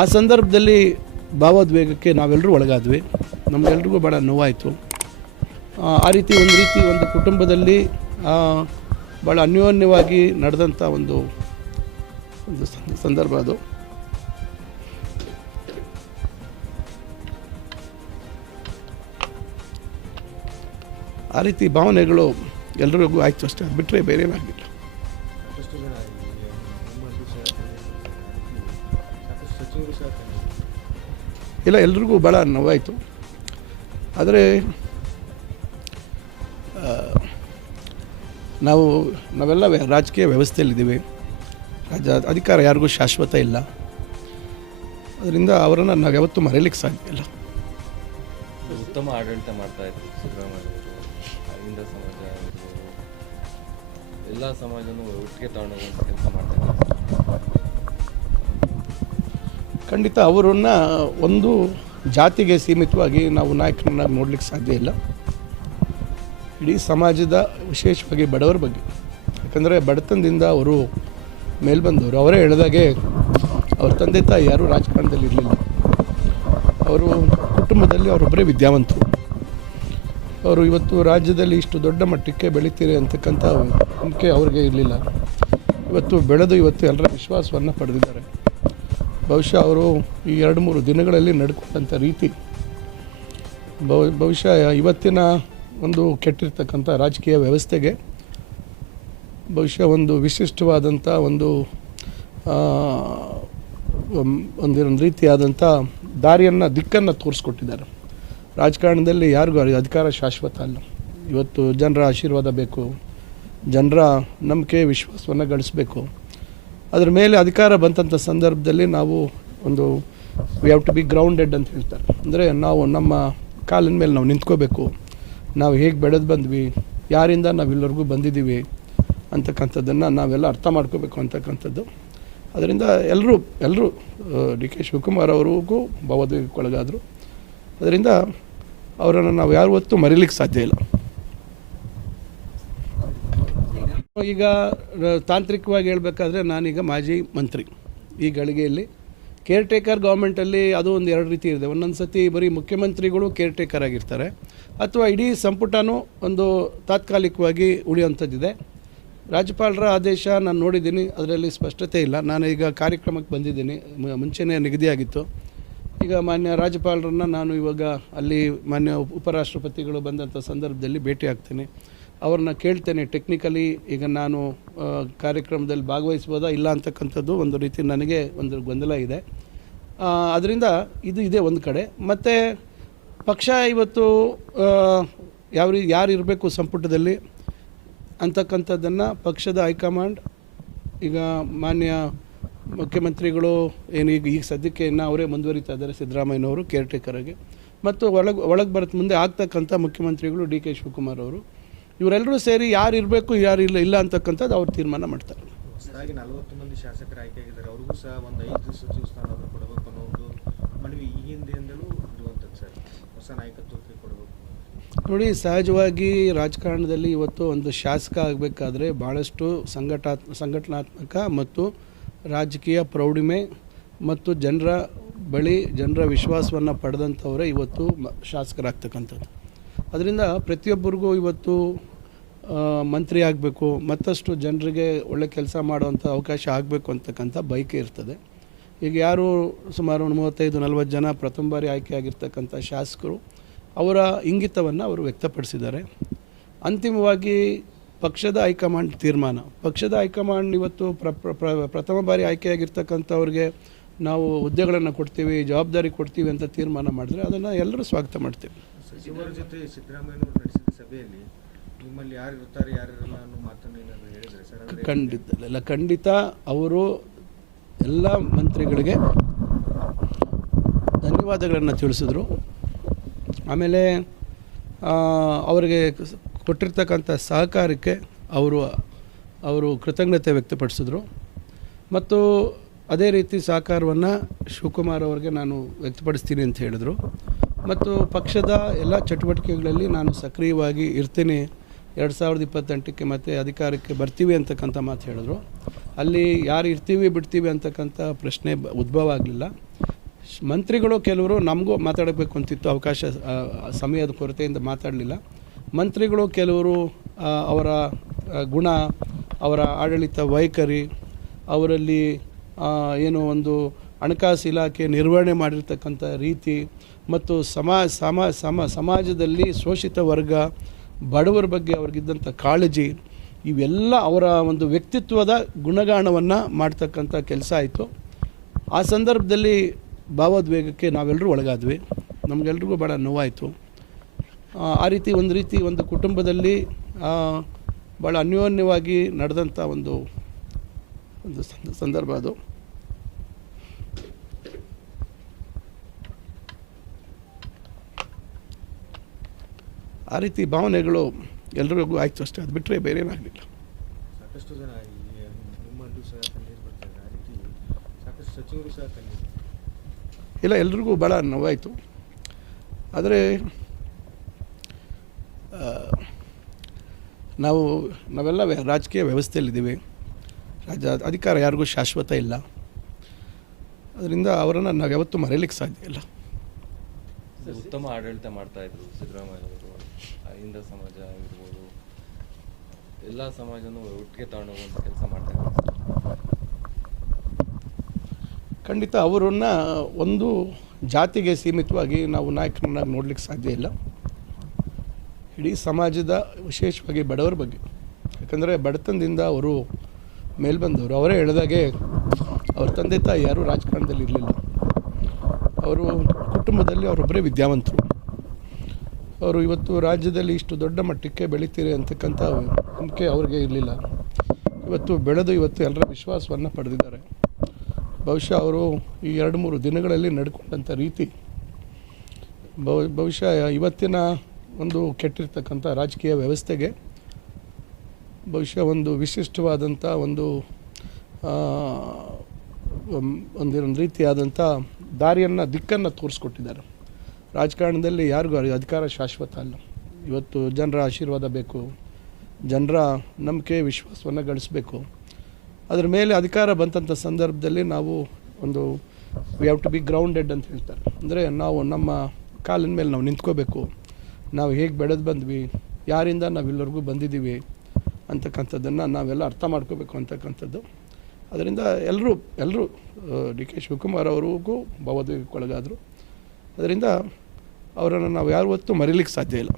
ಆ ಸಂದರ್ಭದಲ್ಲಿ ಭಾವೋದ್ವೇಗಕ್ಕೆ ನಾವೆಲ್ಲರೂ ಒಳಗಾದ್ವಿ. ನಮಗೆಲ್ರಿಗೂ ಭಾಳ ನೋವಾಯಿತು. ಆ ರೀತಿ ಒಂದು ಕುಟುಂಬದಲ್ಲಿ ಭಾಳ ಅನ್ಯೋನ್ಯವಾಗಿ ನಡೆದಂಥ ಒಂದು ಸಂದರ್ಭ ಅದು. ಆ ರೀತಿ ಭಾವನೆಗಳು ಎಲ್ರಿಗೂ ಆಯಿತು ಅಷ್ಟೇ, ಅದು ಬಿಟ್ಟರೆ ಬೇರೆ ಆಗಿಲ್ಲ. ಇಲ್ಲ, ಎಲ್ರಿಗೂ ಭಾಳ ನೋವಾಯಿತು. ಆದರೆ ನಾವೆಲ್ಲ ರಾಜಕೀಯ ವ್ಯವಸ್ಥೆಯಲ್ಲಿದ್ದೀವಿ. ಅಧಿಕಾರ ಯಾರಿಗೂ ಶಾಶ್ವತ ಇಲ್ಲ. ಅದರಿಂದ ಅವರನ್ನು ನಾವು ಯಾವತ್ತೂ ಮರೆಯಲಿಕ್ಕೆ ಸಾಧ್ಯ ಇಲ್ಲ. ಉತ್ತಮ ಆಡಳಿತ ಮಾಡ್ತಾ ಇದ್ರು ಸಿದ್ದರಾಮಯ್ಯ ಅರವಿಂದ ಸಮಾಜ ಎಲ್ಲ ಸಮಾಜನೂ ಒಟ್ಟಿಗೆ ತಗೊಂಡೋಗುವಂಥ ಕೆಲಸ ಮಾಡ್ತಾ ಇದ್ದಾರೆ. ಖಂಡಿತ ಅವರನ್ನು ಒಂದು ಜಾತಿಗೆ ಸೀಮಿತವಾಗಿ ನಾವು ನಾಯಕರನ್ನ ನೋಡಲಿಕ್ಕೆ ಸಾಧ್ಯ ಇಲ್ಲ. ಇಡೀ ಸಮಾಜದ, ವಿಶೇಷವಾಗಿ ಬಡವರ ಬಗ್ಗೆ. ಯಾಕಂದರೆ ಬಡತನದಿಂದ ಅವರು ಮೇಲ್ಬಂದವರು. ಅವರೇ ಹೇಳಿದಾಗೆ ಅವ್ರ ತಂದೆ ತಾಯಿ ಯಾರೂ ರಾಜಕಾರಣದಲ್ಲಿ ಇರಲಿಲ್ಲ. ಅವರು ಕುಟುಂಬದಲ್ಲಿ ಅವರೊಬ್ಬರೇ ವಿದ್ಯಾವಂತರು. ಅವರು ಇವತ್ತು ರಾಜ್ಯದಲ್ಲಿ ಇಷ್ಟು ದೊಡ್ಡ ಮಟ್ಟಕ್ಕೆ ಬೆಳೀತೀರಿ ಅಂತಕ್ಕಂಥ ನಂಬಿಕೆ ಅವ್ರಿಗೆ ಇರಲಿಲ್ಲ. ಇವತ್ತು ಎಲ್ಲರ ವಿಶ್ವಾಸವನ್ನು ಪಡೆದಿದ್ದಾರೆ. ಬಹುಶಃ ಅವರು ಈ 2-3 ದಿನಗಳಲ್ಲಿ ನಡ್ಕೊಂಡಂಥ ರೀತಿ ಬಹುಶಃ ಇವತ್ತಿನ ಒಂದು ಕೆಟ್ಟಿರ್ತಕ್ಕಂಥ ರಾಜಕೀಯ ವ್ಯವಸ್ಥೆಗೆ ಬಹುಶಃ ಒಂದು ವಿಶಿಷ್ಟವಾದಂಥ ಒಂದು ರೀತಿಯಾದಂಥ ದಿಕ್ಕನ್ನು ತೋರಿಸ್ಕೊಟ್ಟಿದ್ದಾರೆ. ರಾಜಕಾರಣದಲ್ಲಿ ಯಾರಿಗೂ ಅಧಿಕಾರ ಶಾಶ್ವತ ಅಲ್ಲ. ಇವತ್ತು ಜನರ ಆಶೀರ್ವಾದ ಬೇಕು, ಜನರ ನಂಬಿಕೆ ವಿಶ್ವಾಸವನ್ನು ಗಳಿಸಬೇಕು. ಅದರ ಮೇಲೆ ಅಧಿಕಾರ ಬಂದಂಥ ಸಂದರ್ಭದಲ್ಲಿ ನಾವು we have to be grounded ಅಂತ ಹೇಳ್ತಾರೆ. ಅಂದರೆ ನಾವು ನಮ್ಮ ಕಾಲಿನ ಮೇಲೆ ನಾವು ನಿಂತ್ಕೋಬೇಕು. ನಾವು ಹೇಗೆ ಬೆಳೆದು ಬಂದ್ವಿ, ಯಾರಿಂದ ನಾವೆಲ್ಲರಿಗೂ ಬಂದಿದ್ದೀವಿ ಅಂತಕ್ಕಂಥದ್ದನ್ನು ನಾವೆಲ್ಲ ಅರ್ಥ ಮಾಡ್ಕೋಬೇಕು ಅಂತಕ್ಕಂಥದ್ದು. ಅದರಿಂದ ಎಲ್ಲರೂ ಡಿ ಕೆ ಶಿವಕುಮಾರ್ ಅವ್ರಿಗೂ ಭಾವೋದ್ವೇಗಕ್ಕೊಳಗಾದರು. ಅದರಿಂದ ಅವರನ್ನು ನಾವು ಯಾವತ್ತೂ ಮರೀಲಿಕ್ಕೆ ಸಾಧ್ಯ ಇಲ್ಲ. ಈಗ ತಾಂತ್ರಿಕವಾಗಿ ಹೇಳಬೇಕಾದ್ರೆ ನಾನೀಗ ಮಾಜಿ ಮಂತ್ರಿ. ಈ ಗಳಿಗೆಯಲ್ಲಿ ಕೇರ್ಟೇಕರ್ ಗೌರ್ಮೆಂಟಲ್ಲಿ ಅದು ಒಂದು 2 ರೀತಿ ಇದೆ. ಒಂದೊಂದು ಸತಿ ಬರೀ ಮುಖ್ಯಮಂತ್ರಿಗಳು ಕೇರ್ಟೇಕರ್ ಆಗಿರ್ತಾರೆ, ಅಥವಾ ಇಡೀ ಸಂಪುಟನೂ ಒಂದು ತಾತ್ಕಾಲಿಕವಾಗಿ ಉಳಿಯುವಂಥದ್ದಿದೆ. ರಾಜ್ಯಪಾಲರ ಆದೇಶ ನಾನು ನೋಡಿದ್ದೀನಿ, ಅದರಲ್ಲಿ ಸ್ಪಷ್ಟತೆ ಇಲ್ಲ. ನಾನು ಈಗ ಕಾರ್ಯಕ್ರಮಕ್ಕೆ ಬಂದಿದ್ದೀನಿ, ಮುಂಚೆನೇ ನಿಗದಿಯಾಗಿತ್ತು. ಈಗ ಮಾನ್ಯ ರಾಜ್ಯಪಾಲರನ್ನು ನಾನು ಇವಾಗ ಅಲ್ಲಿ ಮಾನ್ಯ ಉಪರಾಷ್ಟ್ರಪತಿಗಳು ಬಂದಂಥ ಸಂದರ್ಭದಲ್ಲಿ ಭೇಟಿ ಆಗ್ತೀನಿ. ಅವ್ರನ್ನ ಕೇಳ್ತೇನೆ ಟೆಕ್ನಿಕಲಿ ಈಗ ನಾನು ಕಾರ್ಯಕ್ರಮದಲ್ಲಿ ಭಾಗವಹಿಸ್ಬೋದಾ ಇಲ್ಲ ಅಂತಕ್ಕಂಥದ್ದು ಒಂದು ರೀತಿ ನನಗೆ ಒಂದು ಗೊಂದಲ ಇದೆ. ಅದರಿಂದ ಇದೆ ಒಂದು ಕಡೆ. ಮತ್ತು ಪಕ್ಷ ಇವತ್ತು ಯಾರು ಇರಬೇಕು ಸಂಪುಟದಲ್ಲಿ ಅಂತಕ್ಕಂಥದ್ದನ್ನು ಪಕ್ಷದ ಹೈಕಮಾಂಡ್, ಈಗ ಮಾನ್ಯ ಮುಖ್ಯಮಂತ್ರಿಗಳು ಈಗ ಸದ್ಯಕ್ಕೆ ಅವರೇ ಮುಂದುವರಿತಾ ಇದ್ದಾರೆ, ಸಿದ್ದರಾಮಯ್ಯನವರು ಕೇರ್ಟೇಕರಾಗಿ, ಮತ್ತು ಒಳಗೆ ಮುಂದೆ ಆಗ್ತಕ್ಕಂಥ ಮುಖ್ಯಮಂತ್ರಿಗಳು ಡಿ ಕೆ ಶಿವಕುಮಾರ್ ಅವರು, ಇವರೆಲ್ಲರೂ ಸೇರಿ ಯಾರು ಇರಬೇಕು ಯಾರು ಇಲ್ಲ ಅಂತಕ್ಕಂಥದ್ದು ಅವ್ರು ತೀರ್ಮಾನ ಮಾಡ್ತಾರೆ. ಹೊಸದಾಗಿ 40 ಮಂದಿ ಶಾಸಕರು ಆಯ್ಕೆಯಾಗಿದ್ದಾರೆ. ಅವ್ರಿಗೂ ಸಹ ಒಂದು 5 ಸಚಿವ ಸ್ಥಾನ ಕೊಡಬೇಕು ಅನ್ನೋ ಒಂದು ಮನವಿ ಈ ಹಿಂದೆಯಿಂದಲೂ ಇರುವಂಥದ್ದು ಸರ್. ಹೊಸ ನಾಯಕತ್ವಕ್ಕೆ ಕೊಡಬೇಕು ನೋಡಿ. ಸಹಜವಾಗಿ ರಾಜಕಾರಣದಲ್ಲಿ ಇವತ್ತು ಒಂದು ಶಾಸಕ ಆಗಬೇಕಾದ್ರೆ ಭಾಳಷ್ಟು ಸಂಘಟನಾತ್ಮಕ ಮತ್ತು ರಾಜಕೀಯ ಪ್ರೌಢಿಮೆ ಮತ್ತು ಜನರ ವಿಶ್ವಾಸವನ್ನು ಪಡೆದಂಥವರೇ ಇವತ್ತು ಶಾಸಕರಾಗ್ತಕ್ಕಂಥದ್ದು. ಅದರಿಂದ ಪ್ರತಿಯೊಬ್ಬರಿಗೂ ಇವತ್ತು ಮಂತ್ರಿ ಆಗಬೇಕು, ಮತ್ತಷ್ಟು ಜನರಿಗೆ ಒಳ್ಳೆ ಕೆಲಸ ಮಾಡುವಂಥ ಅವಕಾಶ ಆಗಬೇಕು ಅಂತಕ್ಕಂಥ ಬಯಕೆ ಇರ್ತದೆ. ಈಗ ಯಾರು ಸುಮಾರು 35-40 ಜನ ಪ್ರಥಮ ಬಾರಿ ಆಯ್ಕೆಯಾಗಿರ್ತಕ್ಕಂಥ ಶಾಸಕರು ಅವರ ಇಂಗಿತವನ್ನು ಅವರು ವ್ಯಕ್ತಪಡಿಸಿದ್ದಾರೆ. ಅಂತಿಮವಾಗಿ ಪಕ್ಷದ ಹೈಕಮಾಂಡ್ ತೀರ್ಮಾನ. ಪಕ್ಷದ ಹೈಕಮಾಂಡ್ ಇವತ್ತು ಪ್ರಥಮ ಬಾರಿ ಆಯ್ಕೆಯಾಗಿರ್ತಕ್ಕಂಥವ್ರಿಗೆ ನಾವು ಹುದ್ದೆಗಳನ್ನು ಕೊಡ್ತೀವಿ, ಜವಾಬ್ದಾರಿ ಕೊಡ್ತೀವಿ ಅಂತ ತೀರ್ಮಾನ ಮಾಡಿದ್ರೆ ಅದನ್ನು ಎಲ್ಲರೂ ಸ್ವಾಗತ ಮಾಡ್ತೀವಿ. ಸಚಿವರ ಜೊತೆ ಸಿದ್ದರಾಮಯ್ಯನವರು ನಡೆಸಿದ ಸಭೆಯಲ್ಲಿ ನಿಮ್ಮಲ್ಲಿ ಯಾರು ಇರ್ತಾರೆ ಯಾರಿರಲ್ಲ ಅನ್ನೋ ಮಾತನ್ನು ಏನಾದರೂ ಹೇಳಿದರೆ ಸರ್? ಖಂಡಿತ ಅವರು ಎಲ್ಲ ಮಂತ್ರಿಗಳಿಗೆ ಧನ್ಯವಾದಗಳನ್ನು ತಿಳಿಸಿದ್ರು. ಆಮೇಲೆ ಅವರಿಗೆ ಕೊಟ್ಟಿರ್ತಕ್ಕಂಥ ಸಹಕಾರಕ್ಕೆ ಅವರು ಕೃತಜ್ಞತೆ ವ್ಯಕ್ತಪಡಿಸಿದ್ರು. ಮತ್ತು ಅದೇ ರೀತಿ ಸಹಕಾರವನ್ನು ಶಿವಕುಮಾರ್ ಅವರಿಗೆ ನಾನು ವ್ಯಕ್ತಪಡಿಸ್ತೀನಿ ಅಂತ ಹೇಳಿದರು. ಮತ್ತು ಪಕ್ಷದ ಎಲ್ಲ ಚಟುವಟಿಕೆಗಳಲ್ಲಿ ನಾನು ಸಕ್ರಿಯವಾಗಿ ಇರ್ತೀನಿ, 2028ಕ್ಕೆ ಮತ್ತೆ ಅಧಿಕಾರಕ್ಕೆ ಬರ್ತೀವಿ ಅಂತಕ್ಕಂಥ ಮಾತು ಹೇಳಿದ್ರು. ಅಲ್ಲಿ ಯಾರು ಇರ್ತೀವಿ ಬಿಡ್ತೀವಿ ಅಂತಕ್ಕಂಥ ಪ್ರಶ್ನೆ ಉದ್ಭವ ಆಗಲಿಲ್ಲ. ಮಂತ್ರಿಗಳು ಕೆಲವರು ನಮಗೂ ಮಾತಾಡಬೇಕು ಅಂತಿತ್ತು, ಅವಕಾಶ ಸಮಯದ ಕೊರತೆಯಿಂದ ಮಾತಾಡಲಿಲ್ಲ. ಮಂತ್ರಿಗಳು ಕೆಲವರು ಅವರ ಗುಣ, ಅವರ ಆಡಳಿತ ವೈಖರಿ, ಅವರಲ್ಲಿ ಏನು ಒಂದು ಹಣಕಾಸು ಇಲಾಖೆ ನಿರ್ವಹಣೆ ಮಾಡಿರ್ತಕ್ಕಂಥ ರೀತಿ ಮತ್ತು ಸಮಾಜದಲ್ಲಿ ಶೋಷಿತ ವರ್ಗ, ಬಡವರ ಬಗ್ಗೆ ಅವ್ರಿಗಿದ್ದಂಥ ಕಾಳಜಿ, ಇವೆಲ್ಲ ಅವರ ಒಂದು ವ್ಯಕ್ತಿತ್ವದ ಗುಣಗಾನವನ್ನು ಮಾಡ್ತಕ್ಕಂಥ ಕೆಲಸ ಆಯಿತು. ಆ ಸಂದರ್ಭದಲ್ಲಿ ಭಾವೋದ್ವೇಗಕ್ಕೆ ನಾವೆಲ್ಲರೂ ಒಳಗಾದ್ವಿ. ನಮಗೆಲ್ರಿಗೂ ಭಾಳ ನೋವಾಯಿತು. ಆ ರೀತಿ ಒಂದು ಕುಟುಂಬದಲ್ಲಿ ಭಾಳ ಅನ್ಯೋನ್ಯವಾಗಿ ನಡೆದಂಥ ಒಂದು ಸಂದರ್ಭ ಅದು. ಆ ರೀತಿ ಭಾವನೆಗಳು ಎಲ್ರಿಗೂ ಆಯಿತು ಅಷ್ಟೇ, ಅದು ಬಿಟ್ಟರೆ ಬೇರೆ ಏನಾಗಲಿಲ್ಲ. ಸಾಕಷ್ಟು ಜನ ನಿಮ್ಮಲ್ಲೂ ಸಹ ಕಣ್ಣೀರು ಬರ್ತಾರೆ, ಆ ರೀತಿ ಸಾಕಷ್ಟು ಸಚಿವರು ಸಹ ಕಣ್ಣೀರು. ಇಲ್ಲ, ಎಲ್ರಿಗೂ ಭಾಳ ನೋವಾಯಿತು. ಆದರೆ ನಾವೆಲ್ಲ ರಾಜಕೀಯ ವ್ಯವಸ್ಥೆಯಲ್ಲಿದ್ದೀವಿ. ಅಧಿಕಾರ ಯಾರಿಗೂ ಶಾಶ್ವತ ಇಲ್ಲ. ಅದರಿಂದ ಅವರನ್ನು ನಾವು ಯಾವತ್ತೂ ಮರೆಯಲಿಕ್ಕೆ ಸಾಧ್ಯ ಇಲ್ಲ. ಉತ್ತಮ ಆಡಳಿತ ಮಾಡ್ತಾಯಿದ್ರು ಸಿದ್ದರಾಮಯ್ಯ ಅವರು. ಅಹಿಂದ ಸಮಾಜ ಆಗಿರ್ಬೋದು, ಎಲ್ಲ ಸಮಾಜನೂ ಒಟ್ಟಿಗೆ ತಗೊಂಡೋಗುವಂಥ ಕೆಲಸ ಮಾಡ್ತಾಯಿದ್ರು. ಖಂಡಿತ ಅವರನ್ನು ಒಂದು ಜಾತಿಗೆ ಸೀಮಿತವಾಗಿ ನಾವು ನಾಯಕರನ್ನಾಗಿ ನೋಡಲಿಕ್ಕೆ ಸಾಧ್ಯ ಇಲ್ಲ. ಇಡೀ ಸಮಾಜದ, ವಿಶೇಷವಾಗಿ ಬಡವರ ಬಗ್ಗೆ. ಯಾಕಂದರೆ ಬಡತನದಿಂದ ಅವರು ಮೇಲ್ಬಂದವರು. ಅವರೇ ಹೇಳಿದಾಗೆ ಅವ್ರ ತಂದೆ ತಾಯಿ ಯಾರೂ ರಾಜಕಾರಣದಲ್ಲಿ ಇರಲಿಲ್ಲ. ಅವರು ಕುಟುಂಬದಲ್ಲಿ ಅವರೊಬ್ಬರೇ ವಿದ್ಯಾವಂತರು. ಅವರು ಇವತ್ತು ರಾಜ್ಯದಲ್ಲಿ ಇಷ್ಟು ದೊಡ್ಡ ಮಟ್ಟಕ್ಕೆ ಬೆಳೀತೀರಿ ಅಂತಕ್ಕಂಥ ನಂಬಿಕೆ ಅವ್ರಿಗೆ ಇರಲಿಲ್ಲ. ಇವತ್ತು ಎಲ್ಲರ ವಿಶ್ವಾಸವನ್ನು ಪಡೆದಿದ್ದಾರೆ. ಬಹುಶಃ ಅವರು ಈ 2-3 ದಿನಗಳಲ್ಲಿ ನಡ್ಕೊಂಡಂಥ ರೀತಿ ಬಹುಶಃ ಇವತ್ತಿನ ಒಂದು ಕೆಟ್ಟಿರ್ತಕ್ಕಂಥ ರಾಜಕೀಯ ವ್ಯವಸ್ಥೆಗೆ ಬಹುಶಃ ಒಂದು ವಿಶಿಷ್ಟವಾದಂಥ ಒಂದು ರೀತಿಯಾದಂಥ ದಿಕ್ಕನ್ನು ತೋರಿಸ್ಕೊಟ್ಟಿದ್ದಾರೆ. ರಾಜಕಾರಣದಲ್ಲಿ ಯಾರಿಗೂ ಅಧಿಕಾರ ಶಾಶ್ವತ ಅಲ್ಲ. ಇವತ್ತು ಜನರ ಆಶೀರ್ವಾದ ಬೇಕು, ಜನರ ನಂಬಿಕೆ ವಿಶ್ವಾಸವನ್ನು ಗಳಿಸಬೇಕು. ಅದರ ಮೇಲೆ ಅಧಿಕಾರ ಬಂದಂಥ ಸಂದರ್ಭದಲ್ಲಿ ನಾವು we have to be grounded ಅಂತ ಹೇಳ್ತಾರೆ. ಅಂದರೆ ನಾವು ನಮ್ಮ ಕಾಲಿನ ಮೇಲೆ ನಾವು ನಿಂತ್ಕೋಬೇಕು. ನಾವು ಹೇಗೆ ಬೆಳೆದು ಬಂದ್ವಿ, ಯಾರಿಂದ ನಾವಿಲ್ಲರಿಗೂ ಬಂದಿದ್ದೀವಿ ಅಂತಕ್ಕಂಥದ್ದನ್ನು ನಾವೆಲ್ಲ ಅರ್ಥ ಮಾಡ್ಕೋಬೇಕು ಅಂತಕ್ಕಂಥದ್ದು. ಅದರಿಂದ ಎಲ್ಲರೂ ಡಿ ಕೆ ಶಿವಕುಮಾರ್ ಅವ್ರಿಗೂ ಭಾವೋದ್ವೇಗಕ್ಕೊಳಗಾದರು. ಅದರಿಂದ ಅವರನ್ನು ನಾವು ಯಾವತ್ತೂ ಮರೀಲಿಕ್ಕೆ ಸಾಧ್ಯ ಇಲ್ಲ.